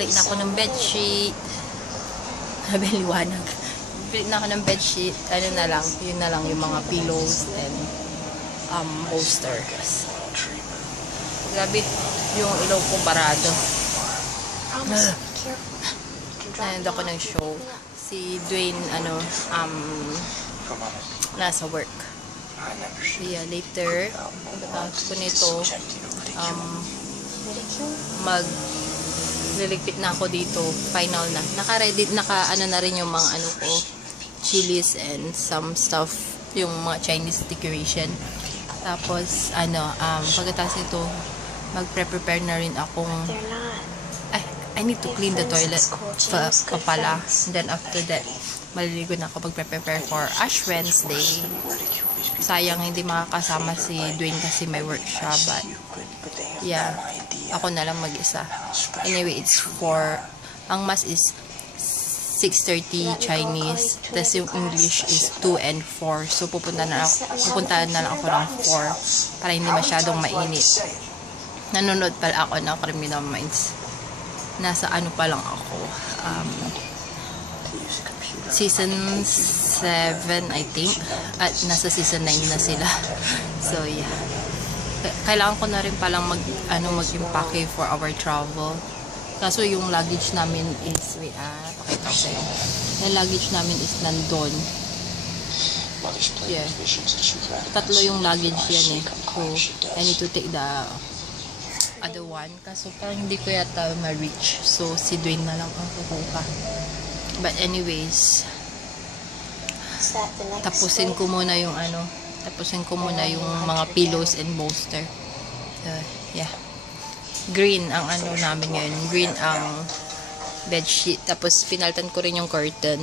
nagpalit na ako ng bedsheet. Sabi liwanag. Nagpalit na ako ng bedsheet. Ano na lang, yun na lang yung mga pillows and bolsters. Grabe, yung ilaw ko barado. Nanood ako ng show. Si Dwayne, nasa work. Yeah, later, pagkatapos ko nito, liligpit na ako dito. Final na. Naka-ready, ano na rin yung mga ko, chilies and some stuff, yung mga Chinese decoration. Tapos, pagkatapos ito, magpre-prepare na rin akong, I need to clean the toilet pa pala. And then after that, maliligo na ako magpre-prepare for Ash Wednesday. Sayang hindi makakasama si Dwayne kasi may work siya, but yeah, ako na lang mag-isa. Anyway, it's ang mass is 6:30 Chinese, tas yung English is 2 and 4. So pupunta na lang ako ng 4 para hindi masyadong mainit. Nanonood pala ako ng Criminal Minds. Nasa pa lang ako, season 7 I think, at nasa season 9 na sila. So yeah, kailangan ko na rin palang mag-impake for our travel. Kaso yung luggage namin is, pakita ko sa'yo. Yung luggage namin is nandun. Yeah. 3 yung luggage yan eh. So, I need to take the other one. Kaso parang hindi ko yata ma-reach. So, si Dwayne na lang ang kukuha. But anyways, tapusin ko muna yung mga pillows and bolster. Yeah. Green ang namin ngayon. Green ang bedsheet. Tapos pinaltan ko rin yung curtain.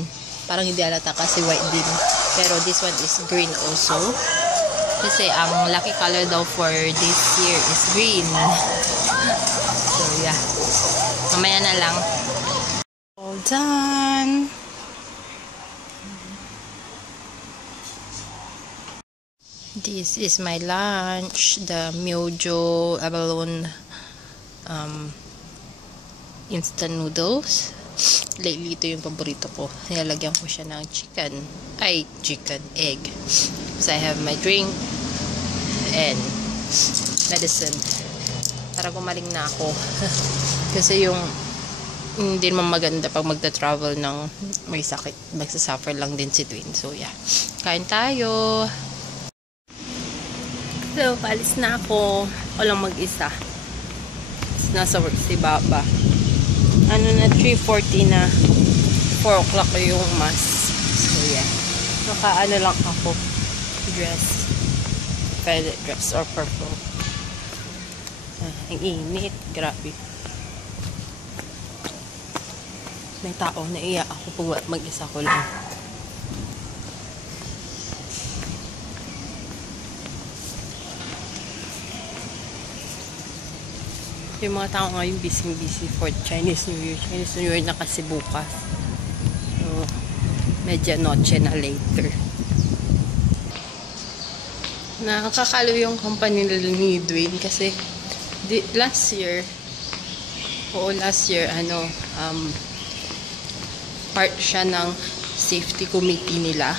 Parang hindi halata kasi white din. Pero this one is green also. Kasi ang lucky color daw for this year is green. So yeah. Mamaya na lang. All done. This is my lunch. The Myojo abalone instant noodles. Lately, ito yung paborito ko. Nilalagyan ko siya ng egg. So, I have my drink and medicine para gumaling na ako. Kasi yung hindi naman maganda pag magta-travel ng may sakit. Magsasuffer lang din si Dwayne. So, yeah. Kain tayo. So, paalis na ako. Walang mag-isa. Nasa work si Baba. 3:40 na. 4 o'clock yung mass. So, yeah. Lang ako. Dress. Violet dress or purple. Ang init. Grabe. May tao. Naiyak ako pag mag-isa ko lang. Yung mga tao ngayon busy for Chinese New Year. Chinese New Year na kasi bukas. So, medianoche na later. Nakakalo yung company ni Dwayne kasi last year, part siya ng safety committee nila.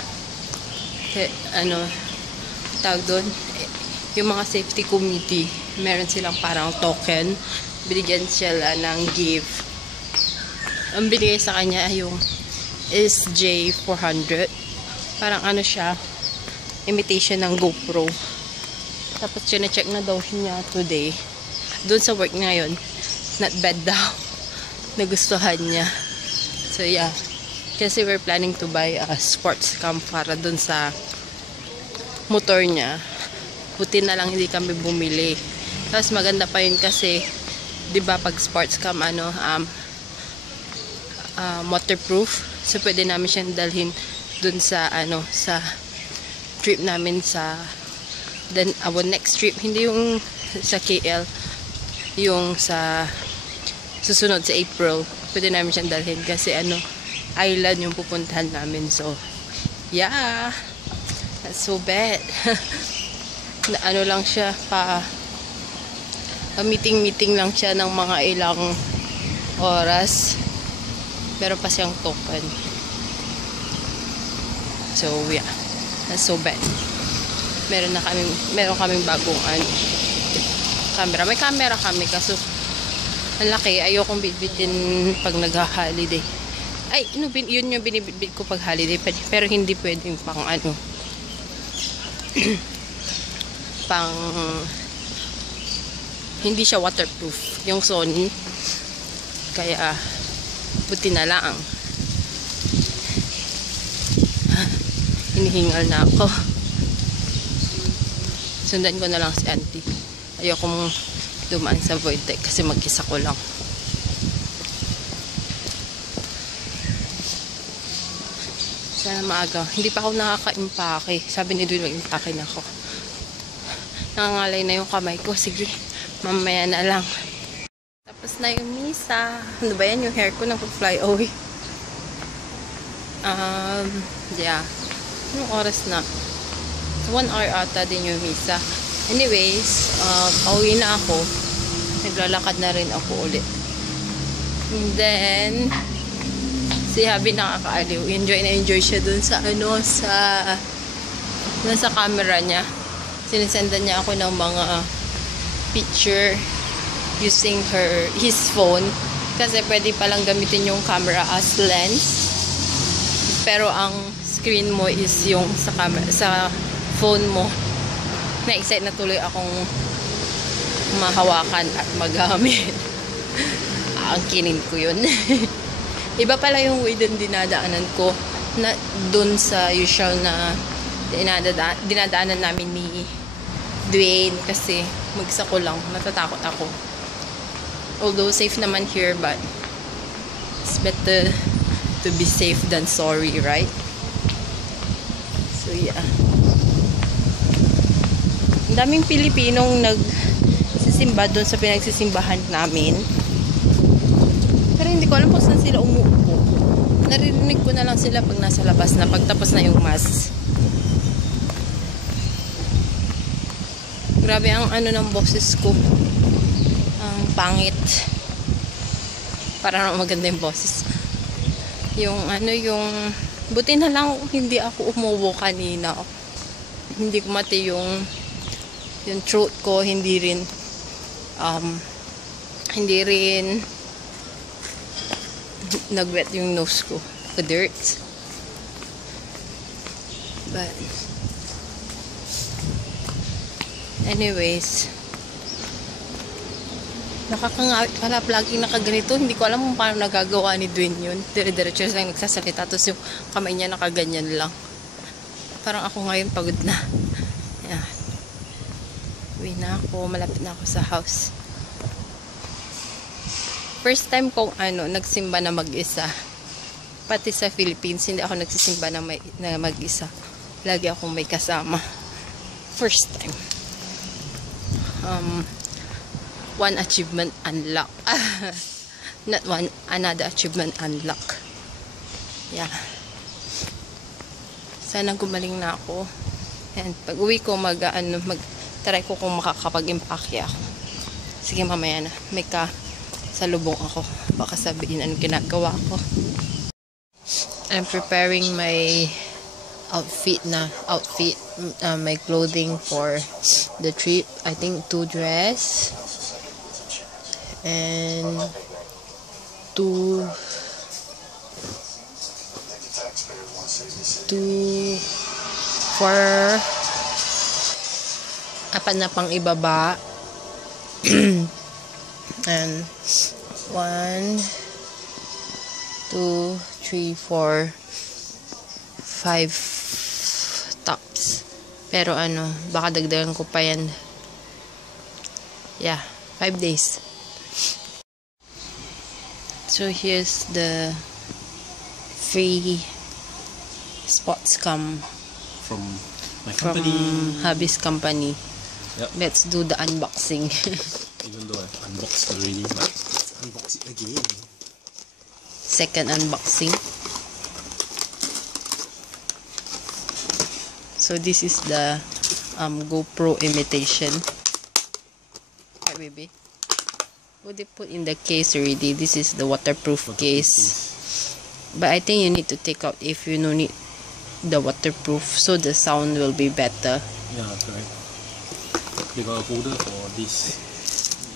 Tawag doon, yung mga safety committee, meron silang parang token, binigyan sila ng gift. Ang binigay sa kanya ay yung SJ400, parang siya, imitation ng GoPro. Tapos check na daw niya today doon sa work ngayon, not bad daw, nagustuhan niya. So yeah, kasi we're planning to buy a sports cam para doon sa motor niya. Buti na lang hindi kami bumili. Tapos maganda pa yun kasi 'di ba pag sports cam waterproof. So pwede namin siyang dalhin dun sa sa trip namin sa our next trip, hindi yung sa KL, yung sa susunod sa April. Pwede namin siyang dalhin kasi island yung pupuntahan namin. So yeah, that's so bad. Lang siya meeting lang siya ng mga ilang oras. Meron pa siyang token. So, yeah. That's so bad. Meron kaming bagong camera. May camera kami kaso ang laki. Ayokong bitbitin pag nag-holiday. Ay, yun yung binibitbit ko pag holiday. Pero hindi pwedeng pang pang hindi siya waterproof yung Sony. Kaya buti na lang. Hinihingal na ako. Sundan ko na lang si auntie. Ayokong dumaan sa void deck kasi mag-isa ko lang. Sana maaga. Hindi pa ako nakaka-impake. Sabi ni Dwayne, mag-impake na ako. Nangangalay na yung kamay ko. Sige, mamaya na lang. Tapos na yung misa. Ano ba yan? Yung hair ko nag-fly away. Yeah. Anong oras na? 1 hour ata din yung misa. Anyways, pauwi na ako. Naglalakad na rin ako ulit. And then, si Habi nakakaaliw. Enjoy na enjoy siya dun sa nasa camera niya. Sinisendan niya ako ng mga picture using his phone. Kasi pwede palang gamitin yung camera as lens. Pero ang screen mo is yung sa camera, sa phone mo. Na-excite na tuloy akong mahawakan at magamit. Ang kinin ko yun. Iba pala yung way din dinadaanan ko na dun sa usual na dinadaanan namin ni Dwayne kasi mag-isa ko lang. Natatakot ako. Although safe naman here, but it's better to be safe than sorry, right? So yeah. Ang daming Pilipinong nagsisimba doon sa pinagsisimbahan namin. Pero hindi ko alam kung saan sila umuupo. Naririnig ko na lang sila pag nasa labas na, pagtapos na yung mass. Grabe ang ng boses ko. Ang pangit. Parang maganda yung boses. Yung buti na lang hindi ako umubo kanina. Hindi ko mati yung throat ko, hindi rin nag-wet yung nose ko. Dirt. But anyways, nakakangawit pala laging nakaganito. Hindi ko alam kung paano nagagawa ni Dwayne yun. Dire-diretso lang nagsasalita. Tapos yung kamay niya nakaganyan lang. Parang ako ngayon pagod na. Yeah. Uwi na ako. Malapit na ako sa house. First time kong nagsimba na mag-isa. Pati sa Philippines, hindi ako nagsisimba na mag-isa. Lagi akong may kasama. First time. One achievement unlock. Not one, another achievement unlock. Yeah. Sana gumaling na ako. And pag uwi ko, try ko kung makakapag-impake ako. Sige, mamaya na. May salubong ako. Baka sabihin anong ginagawa ko. I'm preparing my outfit, my clothing for the trip. I think 2 dress and 2 for apat na pang ibaba. And 1 2 3 4 5 tops. Pero baka dagdagan ko pa yan. Yeah, 5 days. So here's the free sports cam from my company. From Habi's company. Yep. Let's do the unboxing. Even though I've unboxed already, but let's unbox it again. Second unboxing. So this is the GoPro imitation. Hi baby. Oh, they put in the case already. This is the waterproof case. But I think you need to take out if you don't need the waterproof, so the sound will be better. Yeah, correct. They got a holder for this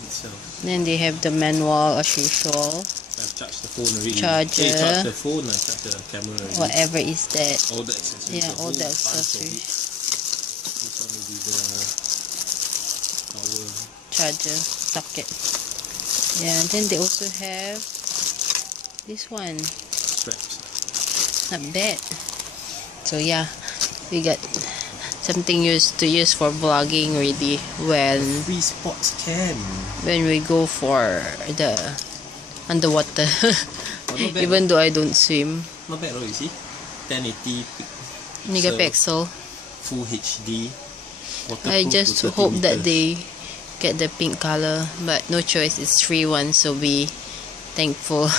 itself. Then they have the manual as usual. I've charged the phone already. Charger. Hey, charged the phone, I've charged the camera already. Whatever is that. All the accessories. Yeah, all the bunch of accessories. it. This one will be the power Charger socket. Yeah, and then they also have this one. straps. Not bad. So yeah, we got something to use for vlogging already Free sports can. when we go for the underwater. Oh, not bad. Even though I don't swim. Not bad, you see? 1080 Megapixel. Full HD. I just to 30 hope that meters. they get the pink color, but no choice, it's free one, so be thankful.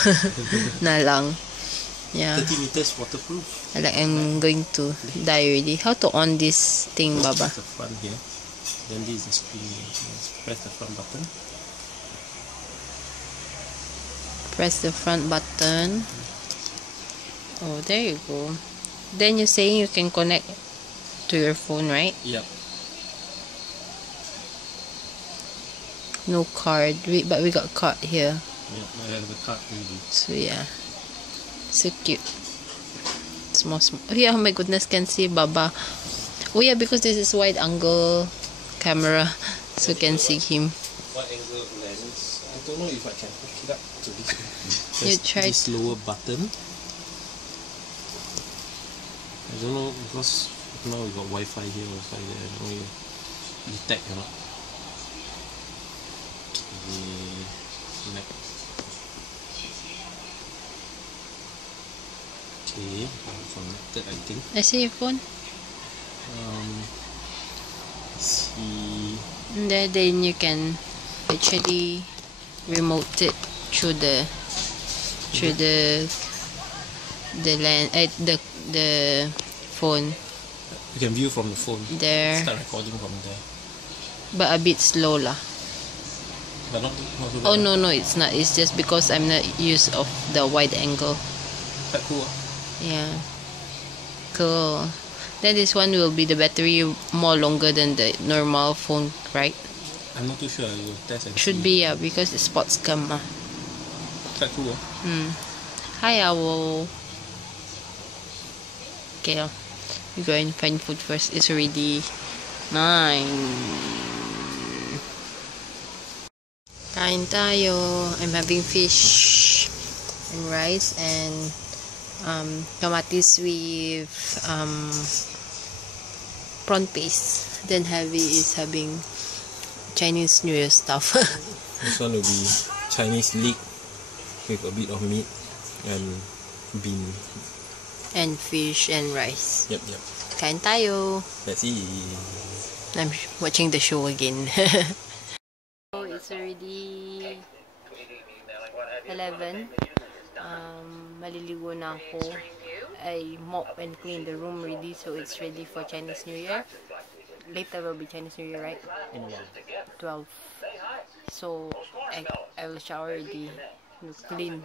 Na lang. Yeah. 30 meters waterproof. I'm going to die already. How to on this thing, Baba? Press the front here. Then this is the screen. Just press the front button. Press the front button. Oh, there you go. Then you're saying you can connect to your phone, right? Yep. No card. But we got card here. Yep, I have the card already. So yeah. So cute. Small. Oh yeah, oh my goodness, can see Baba. Oh yeah, because this is wide angle camera, so you can see him. What angle lens? I don't know if I can hook it up to this one. You There's tried. this lower button. I don't know because now we got Wi-Fi here, Wi-Fi there. I don't know you detect or not. Okay, connected I think. I see your phone. See. And then you can actually remote it through the the phone You can view from the phone. there, Start recording from there. but a bit slow lah. But not too bad. Oh no, it's not. It's just because I'm not used of the wide angle. Quite cool. Yeah, cool. Then this one will be the battery more longer than the normal phone, right? I'm not too sure. I will test and Should see. be, yeah, because it's sports cam. Quite cool. Hi, owl. Okay, we go and find food first. It's already 9. Kain tayo. I'm having fish and rice and kamatis with prawn paste. Then Heavy is having Chinese New Year stuff. This one will be Chinese leek with a bit of meat and bean. And fish and rice. Yep. Kain tayo. Let's eat. I'm watching the show again. So it's already 11. Maliligo na ako. I mop and clean the room ready, so it's ready for Chinese New Year. Later will be Chinese New Year, right? In a while. 12. So I will shower ready. Clean.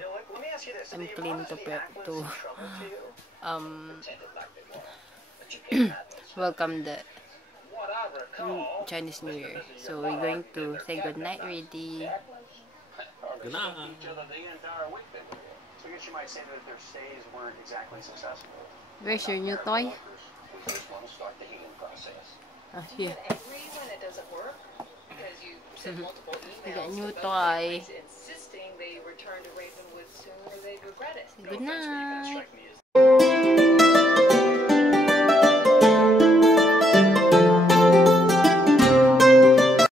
I'm clean to welcome the Chinese New Year. So we're going to say good night already. Good night. Where's your new toy? Here. We got new toy. Say good night.